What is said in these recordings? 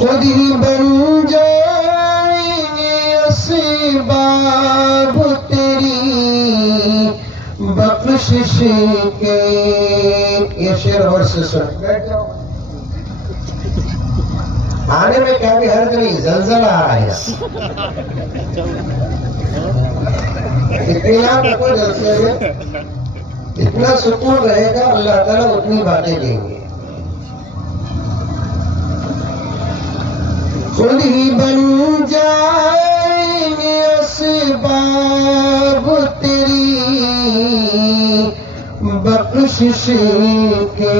خود ہی بن جائیں گے اسباب تیری بخشش کے. یہ شعر اور سے سن بیٹھ جاؤ. آنے میں کیا بھی حرج نہیں, زلزلہ آ رہا ہے. اطمینان رکھو جلسے میں, اتنا سکون رہے گا اللہ تعالیٰ اتنی باتیں دیں گے. خود ہی بن جائیں گے اسباب تیری بخشش کے.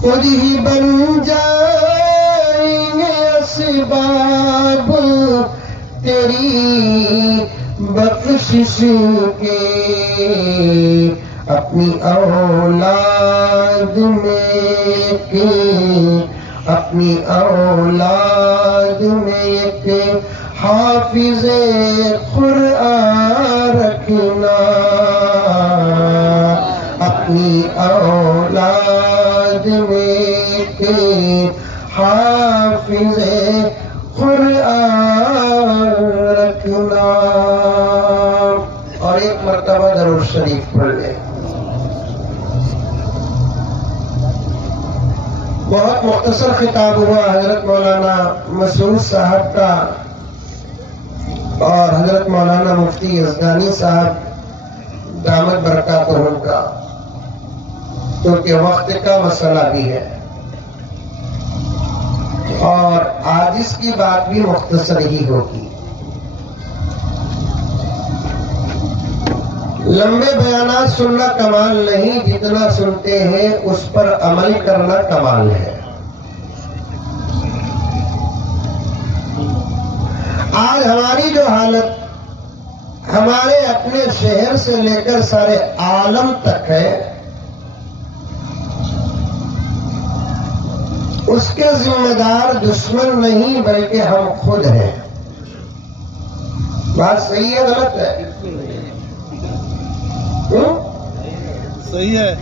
خود ہی بن جائیں گے اسباب تیری بخشش کے. اپنی اولاد میں ایک حافظ قرآن رکھنا. اپنی اولاد میں ایک حافظ قرآن رکھنا. اور ایک مرتبہ درود شریف پڑھ لیں. بہت مختصر خطاب ہوا حضرت مولانا مسعود صاحب کا اور حضرت مولانا مفتی یزدانی صاحب دامت برکاتہم کا, کیونکہ وقت کا مسئلہ بھی ہے. اور آج اس کی بات بھی مختصر ہی ہوگی. لمبے بیانات سننا کمال نہیں, جتنا سنتے ہیں اس پر عمل کرنا کمال ہے. آج ہماری جو حالت ہمارے اپنے شہر سے لے کر سارے عالم تک ہے, اس کے ذمہ دار دشمن نہیں بلکہ ہم خود ہیں. بات صحیح ہے غلط ہے؟ صحیح ہے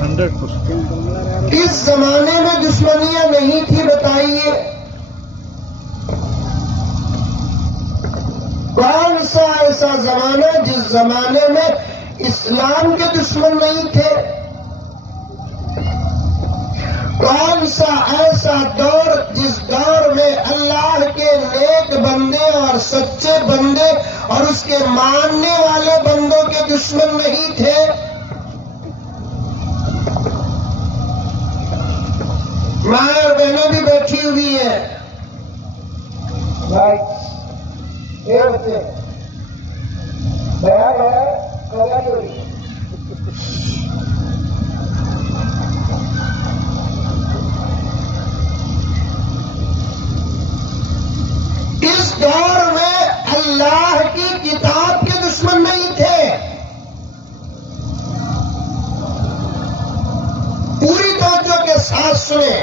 100%. اس زمانے میں دشمنیاں نہیں تھی, بتائیے کون سا ایسا زمانہ جس زمانے میں اسلام کے دشمن نہیں تھے؟ کون سا ایسا دور جس دور میں اللہ کے نیک بندے اور سچے بندے اور اس کے ماننے والے بندوں کے دشمن نہیں تھے؟ ماں اور بہنیں بھی بیٹھی ہوئی ہیں. اس دور میں اللہ کی کتاب کے دشمن نہیں تھے. پوری توجہ کے ساتھ سنیں.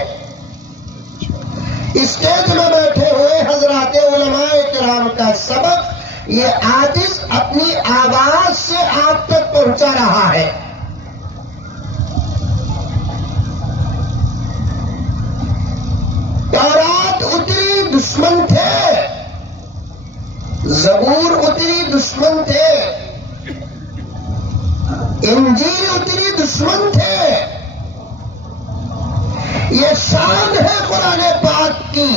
اسٹیج میں بیٹھے ہوئے حضرات علماء کرام کا سبق یہ عاجز اپنی آواز سے آپ تک پہنچا رہا ہے. تورات اتری دشمن تھے, زبور اتری دشمن تھے, انجیل اتری دشمن تھے. یہ شان ہے قرآن پاک کی.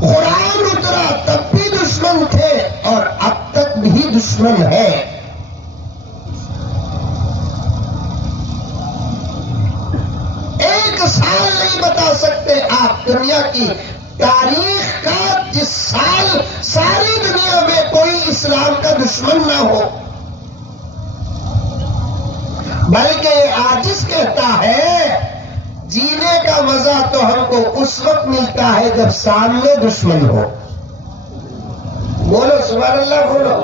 قرآن اترا تب بھی دشمن تھے اور اب تک بھی دشمن ہے. ایک سال نہیں بتا سکتے آپ دنیا کی تاریخ کا جس سال ساری دنیا میں کوئی اسلام کا دشمن نہ ہو. بلکہ یہ عاجز کہتا ہے جینے کا مزہ تو ہم کو اس وقت ملتا ہے جب سامنے دشمن ہو. بولو سبحان اللہ, بولو.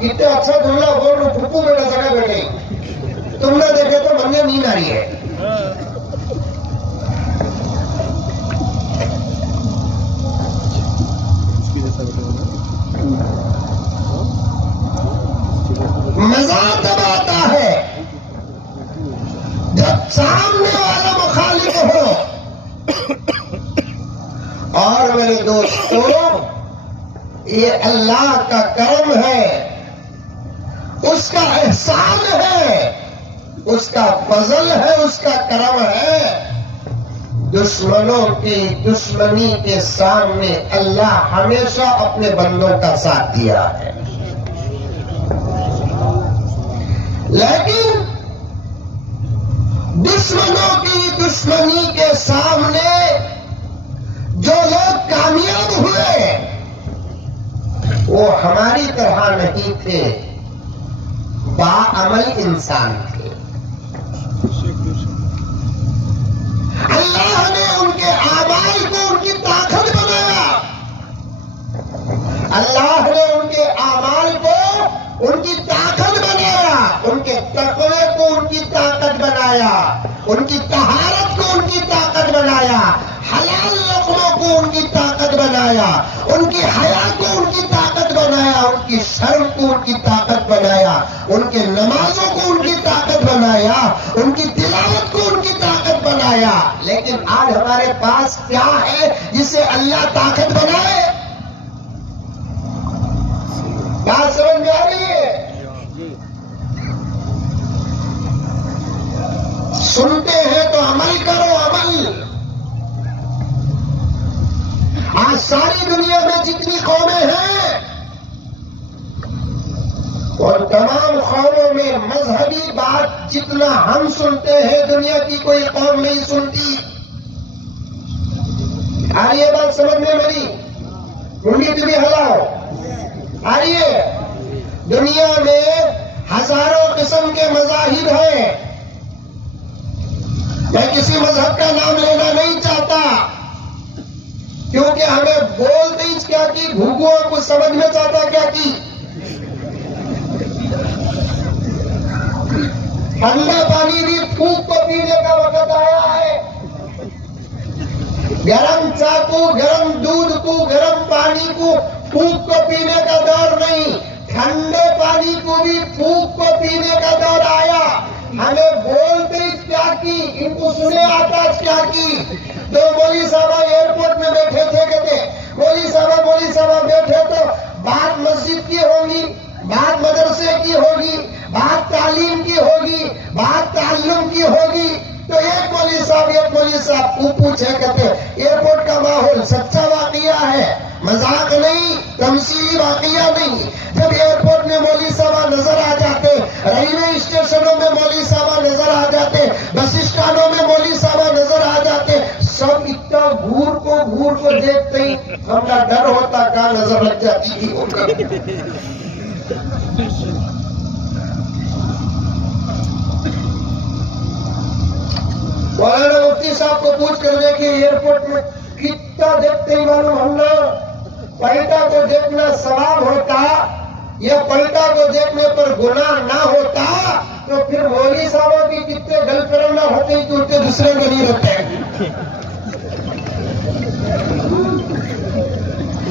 کتنے اچھا دلہ بول رہا ہوں, پھپو بیٹا جگہ بیٹھے, تم نہ دیکھے تو من میں نیند آ رہی ہے. مزہ تب آتا ہے جب سامنے والا مخالف ہو. اور میرے دوستوں، یہ اللہ کا کرم ہے، اس کا احسان ہے، اس کا فضل ہے، اس کا کرم ہے. دشمنوں کی دشمنی کے سامنے اللہ ہمیشہ اپنے بندوں کا ساتھ دیا ہے. لیکن دشمنوں کی دشمنی کے سامنے جو لوگ کامیاب ہوئے وہ ہماری طرح نہیں تھے، باعمل انسان تھے. اللہ نے ان کے اعمال کو ان کی طاقت بنایا. اللہ نے ان کے اعمال کو ان کی طاقت بنایا، ان کے تقوی کو ان کی طاقت بنایا، ان کی طہارت کو ان کی طاقت بنایا، حلال لقموں کو ان کی طاقت بنایا، ان کی حیا کو ان کی طاقت بنایا، ان کی شرم کو ان کی طاقت بنایا، ان کے نمازوں کو ان کی طاقت بنایا، ان کی تلاوت کو ان کی طاقت بنایا. لیکن آج ہمارے پاس کیا ہے جسے اللہ طاقت بنائے؟ بات سمجھ میں آ رہی ہے؟ سنتے ہیں تو عمل کرو، عمل. آج ساری دنیا میں جتنی قومیں ہیں اور تمام قوموں میں مذہبی بات جتنا ہم سنتے ہیں دنیا کی کوئی قوم نہیں سنتی. آ رہی ہے بات سمجھ میں میری؟ انگلی بھی ہلاؤ. آ رہی ہے؟ دنیا میں ہزاروں قسم کے مذاہب ہیں. میں کسی مذہب کا نام لینا نہیں چاہتا کیونکہ ہمیں بولتے ہی کیا کی گھوگوں کو سمجھ میں چاہتا کیا کی. ٹھنڈا پانی بھی پھونک کو پینے کا وقت آیا ہے. گرم چاقو، گرم دودھ کو، گرم پانی کو پھونک کو پینے کا دور نہیں، ٹھنڈے پانی کو بھی پھونک کو پینے کا دور آیا. ہمیں بولتے ہی کیا کی، ان کو سنے آتا کیا کی. دو مولوی صاحب ایئرپورٹ میں بیٹھے تھے، کہتے مولوی صاحب بیٹھے تو بات مسجد کی ہوگی، بات مدرسے کی ہوگی، بات تعلیم کی ہوگی، بات تعلم کی ہوگی. تو ایک مولوی صاحب کو پوچھے، کہتے ایئرپورٹ کا ماحول سچا واقعہ ہے، مذاق نہیں، تمثیلی واقعہ نہیں. جب ایئرپورٹ میں مولوی صاحب نظر آ جاتے، ریلوے اسٹیشنوں میں مولوی صاحب نظر آ جاتے، بس اسٹانوں میں مولوی صاحب نظر آ جاتے، سب اتنا گھور کو دیکھتے ہی ہمارا ڈر ہوتا کہاں نظر لگ جاتی تھی. مولانا مفتی صاحب کو پوچھ کر دیکھیں ایئرپورٹ میں کتنا دیکھتے ہی معلوم ہمنا پلٹا کو دیکھنا ثواب ہوتا یا پلٹا کو دیکھنے پر گناہ نہ ہوتا تو پھر مولوی صاحب کی کتنے گل فرم نہ ہوتے تو اتنے دوسرے میں نہیں رہتے.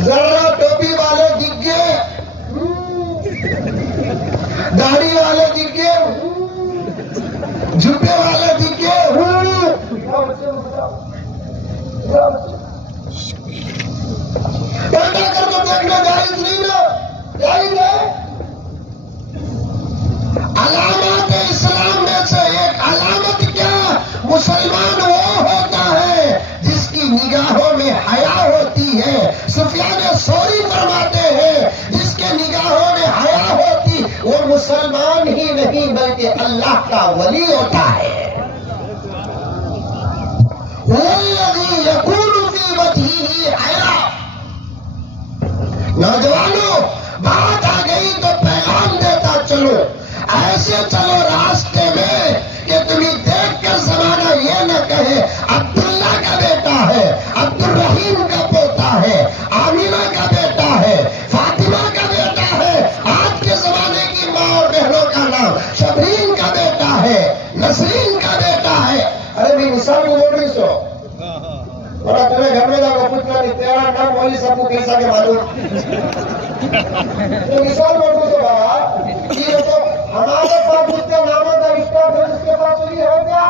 ذرا ٹوپی والے دکھ گئے، داڑھی والے دکھ گئے، جھپے والے دکھ گئے، پلٹا کر تو دیکھنا جائز نہیں نا، جائز ہے. علامات اسلام میں سے ایک علامت کیا؟ مسلمان وہ ہوتا ہے جس کی نگاہوں میں حیا ہوتی ہے. سفیان ثوری فرماتے ہیں جس کے نگاہوں میں حیا ہوتی وہ مسلمان ہی نہیں بلکہ اللہ کا ولی ہوتا ہے. والذی یکون فی وجہہ حیا. نوجوانوں، بات آ گئی تو پیغام دیتا چلو. ایسے چلو راستے میں کہ تمہیں دیکھ کر زمانہ یہ نہ کہے عبداللہ کا بیٹا ہے، عبد الرحیم کا پوتا ہے، آمینہ کا بیٹا ہے، فاطمہ کا بیٹا ہے. آج کے زمانے کی ماں اور بہنوں کا نام شبرین کا بیٹا ہے، نسرین کا بیٹا ہے. ارے میں مثال کو بول رہی سو اور تمہیں گھر میں جا کر پوچھنا نہیں تیرا نام مولوی صاحب کو کیسا کے معلوم. تو مثال بول رہی تو بابا یہ تو ہمارے پاس جس کا نام ہوتا ہے اس کا پھر اس کے پاس وہی ہے کیا؟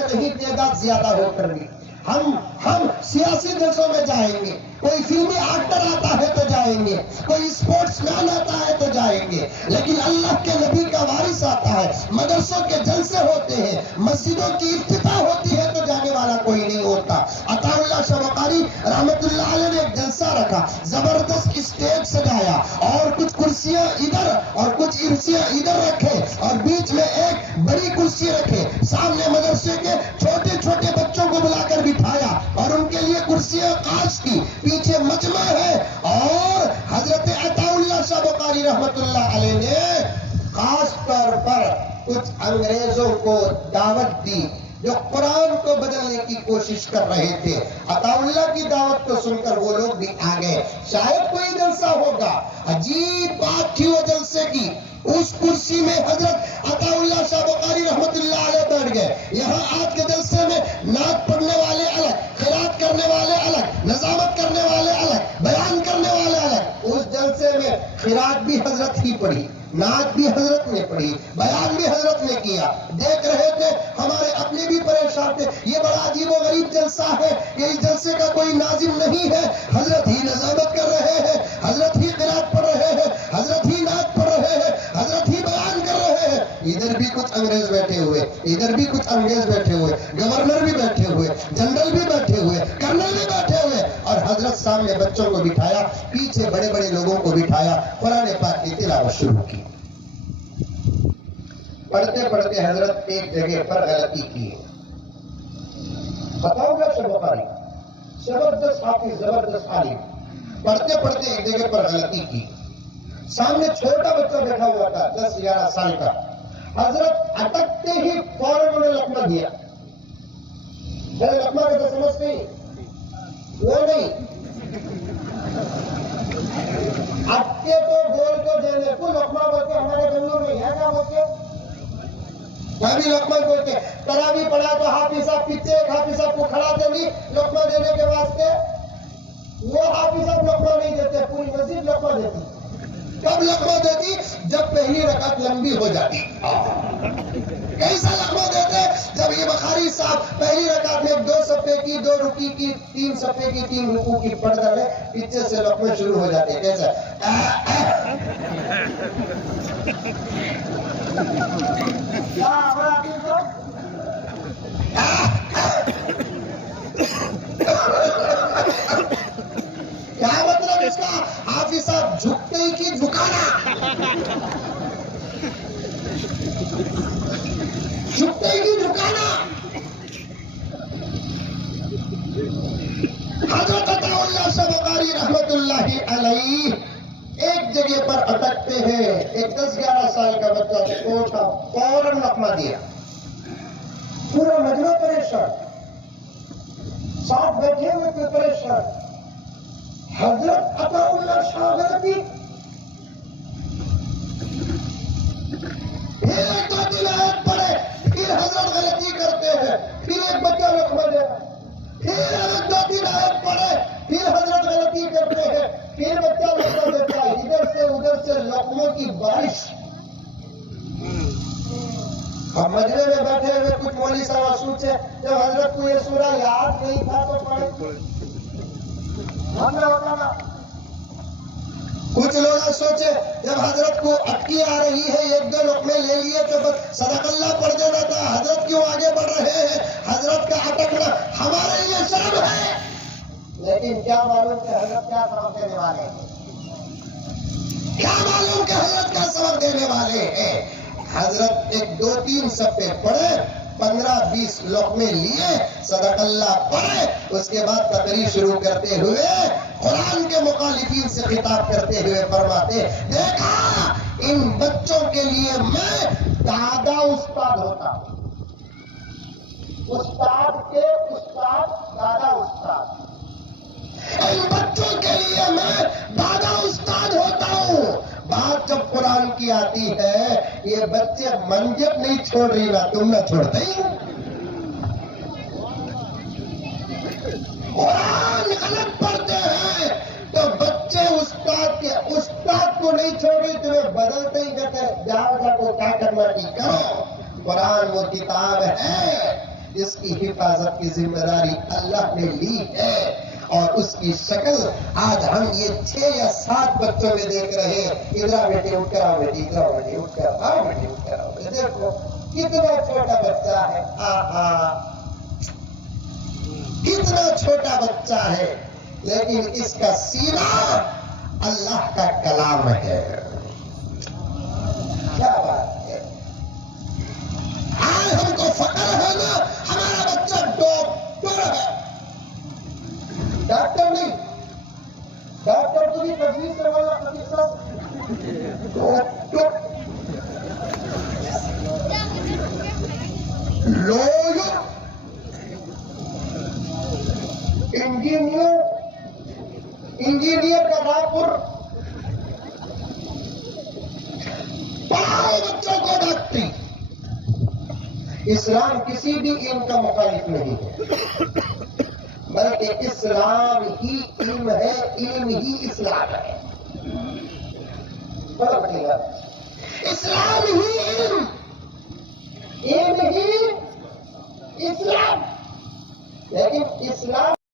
سے نہیں تعداد زیادہ ہو کر بھی. ہم سیاسی جلسوں میں جائیں گے, کوئی فلمی ایکٹر آتا ہے تو جائیں گے, کوئی اسپورٹس مین آتا ہے تو جائیں گے, لیکن اللہ کے نبی کا وارث آتا ہے, مدرسوں کے جلسے ہوتے ہیں, مسجدوں کی افتتاح ہوتی ہے تو جانے والا کوئی نہیں ہوتا. عطا اللہ شاہ بخاری رحمت اللہ علیہ نے ایک جلسہ رکھا, زبردست اسٹیج سجایا اور کچھ کرسیاں ادھر اور کچھ کرسیاں ادھر رکھے اور بیچ میں ایک بڑی کرسی رکھے, سامنے مدرسے کے چھوٹے چھوٹے بچوں کو بلا کر بٹھایا اور ان کے لیے کرسیاں کاش کی, پیچھے مجمع ہے, اور حضرت عطا اللہ شاہ بخاری رحمت اللہ علیہ نے خاص طور پر کچھ انگریزوں کو دعوت دی جو قرآن کو بدلنے کی کوشش کر رہے تھے. عطا اللہ کی دعوت کو سن کر وہ لوگ بھی آ گئے. شاید کوئی جلسہ ہوگا, عجیب بات تھی وہ جلسے کی. اس کرسی میں حضرت عطا اللہ شاہ بخاری رحمت اللہ علیہ بیٹھ گئے. یہاں آج کے جلسے میں نعت پڑھنے والے الگ, قرات کرنے والے الگ, نظامت کرنے والے الگ, بیان کرنے والے الگ. اس جلسے میں قرات بھی حضرت ہی پڑھی, نعت بھی حضرت نے پڑھی, بیان بھی حضرت نے کیا. دیکھ رہے تھے, ہمارے اپنے بھی پریشان تھے, یہ بڑا عجیب و غریب جلسہ ہے, یہ اس جلسے کا کوئی ناظم نہیں ہے, حضرت ہی نظامت کر رہے ہیں, حضرت ہی قرات پڑھ رہے ہیں, حضرت ہی نعت پڑھ رہے ہیں, حضرت ہی بیان کر رہے ہیں. ادھر بھی کچھ انگریز بیٹھے ہوئے, ادھر بھی کچھ انگریز بیٹھے ہوئے, گورنر بھی بیٹھے ہوئے, جنرل بھی بیٹھے ہوئے, کرنل بھی بیٹھے ہوئے, اور حضرت سامنے بچوں کو بٹھایا, پیچھے بڑے بڑے لوگوں کو بٹھایا, قرآن پاک کی تلاوت شروع کی. پڑھتے پڑھتے حضرت ایک جگہ پر غلطی کی. بتاؤ گا شاہ بخاری زبردست حافظ, زبردست عالم, پڑھتے پڑھتے ایک جگہ پر غلطی کی. سامنے چھوٹا بچہ بیٹھا ہوا تھا 10-11 سال کا. حضرت اٹکتے ہی فوراً انہیں لقمہ دیا. لقمہ کا تو سمجھ نہیں, وہ نہیں, اٹکے تو گول کو دینے کو لقمہ بولتے. ہمارے گنگوں میں ہے کیا بولتے, بھی لقمہ بولتے. تراویح پڑھا تو حافظ صاحب پیچھے ایک حافظ صاحب کو کھڑا دیں گی لقمہ دینے کے واسطے. وہ حافظ صاحب لقمہ نہیں دیتے, پوری مسجد لقمہ دیتی. کب لقمہ دیتی؟ جب پہلی رکعت لمبی ہو جاتی. کیسا لقمہ دیتے؟ جب یہ بخاری صاحب پہلی رکعت میں 2 صفحے کی, 2 رکوع کی, 3 صفحے کی, 3 رکوع کی پڑھ کر پیچھے سے لقمے شروع ہو جاتے. کیسا کیا مطلب اس کا؟ حافظ صاحب جھکتے ہی کی جھکانا, جھکتے ہی کی جھکانا. حضرت عطا اللہ شاہ بخاری رحمت اللہ علیہ ایک جگہ پر اٹکتے ہیں. ایک 10-11 سال کا بچہ چھوٹا, فوراً لقمہ دیا. پورا مجمع پریشان, ساتھ بیٹھے ہوئے کوئی پریشان. حضرت عطا اللہ شاہ غلطی, پھر 2-3 آیت پڑھے, پھر حضرت غلطی کرتے ہیں, پھر ایک بچہ لقمہ دے رہا, پھر 2-3 آیت پڑھے, پھر حضرت غلطی کرتے ہیں, پھر بچہ لقمہ دیتا ہے. ادھر سے لقموں کی بارش. ہم مجمع میں بیٹھے ہوئے کچھ مولوی صاحب سوچے, جب حضرت کو یہ سورہ یاد نہیں تھا تو پڑھے. کچھ لوگ سوچے جب حضرت کو اٹکی آ رہی ہے 1-2 لقمے لے لیے تو بس صدق اللہ پڑھ دینا تھا. حضرت کیوں آگے بڑھ رہے ہیں؟ حضرت کا اٹکنا ہمارے لیے شرم ہے. لیکن کیا معلوم کہ حضرت کیا سبق دینے والے ہیں, کیا معلوم کہ حضرت کیا سبق دینے والے ہیں. حضرت ایک 2-3 صفحے پڑھے, 15-20 لقمے لیے, صدق اللہ پڑھے, اس کے بعد تقریر شروع کرتے ہوئے قرآن کے مخالفین سے خطاب کرتے ہوئے فرماتے, دیکھا ان بچوں کے لیے میں دادا استاد ہوتا ہوں. استاد کے استاد, دادا استاد. ان بچوں کے لیے میں دادا استاد ہوتا ہوں. بات جب قرآن کی آتی ہے, یہ بچے منجر نہیں چھوڑ رہی نا, تم نہ چھوڑتے ہی. قرآن غلط پڑھتے ہیں تو بچے استاد کو نہیں چھوڑ رہی, تمہیں بدلتے ہی کہتے جاؤ جا کو کیا کرنا کی کرو. قرآن وہ کتاب ہے جس کی حفاظت کی ذمہ داری اللہ نے لی ہے، اور اس کی شکل آج ہم یہ 6 یا 7 بچوں میں دیکھ رہے ہیں. ادھر بیٹے اٹھ کر آؤ، بیٹی ادھر بیٹے اٹھ کر آؤ، بیٹے اٹھ کر آؤ. دیکھو کتنا چھوٹا بچہ ہے، کتنا چھوٹا بچہ ہے، لیکن اس کا سینہ اللہ کا کلام ہے. کیا بات ہے. آج ہم کو فخر ہے نا ہمارا بچہ ڈاکٹر ہے. ڈاکٹر نہیں، ڈاکٹر تو بھی تجویز سے والا ڈاکٹر، لویر، انجینئر کا ناپور، پڑھاؤ بچوں کو ڈاکٹری. اسلام کسی بھی علم کا مخالف نہیں ہے، بلکہ اسلام ہی علم ہے، علم ہی اسلام ہے. اسلام ہی علم، علم ہی اسلام. لیکن اسلام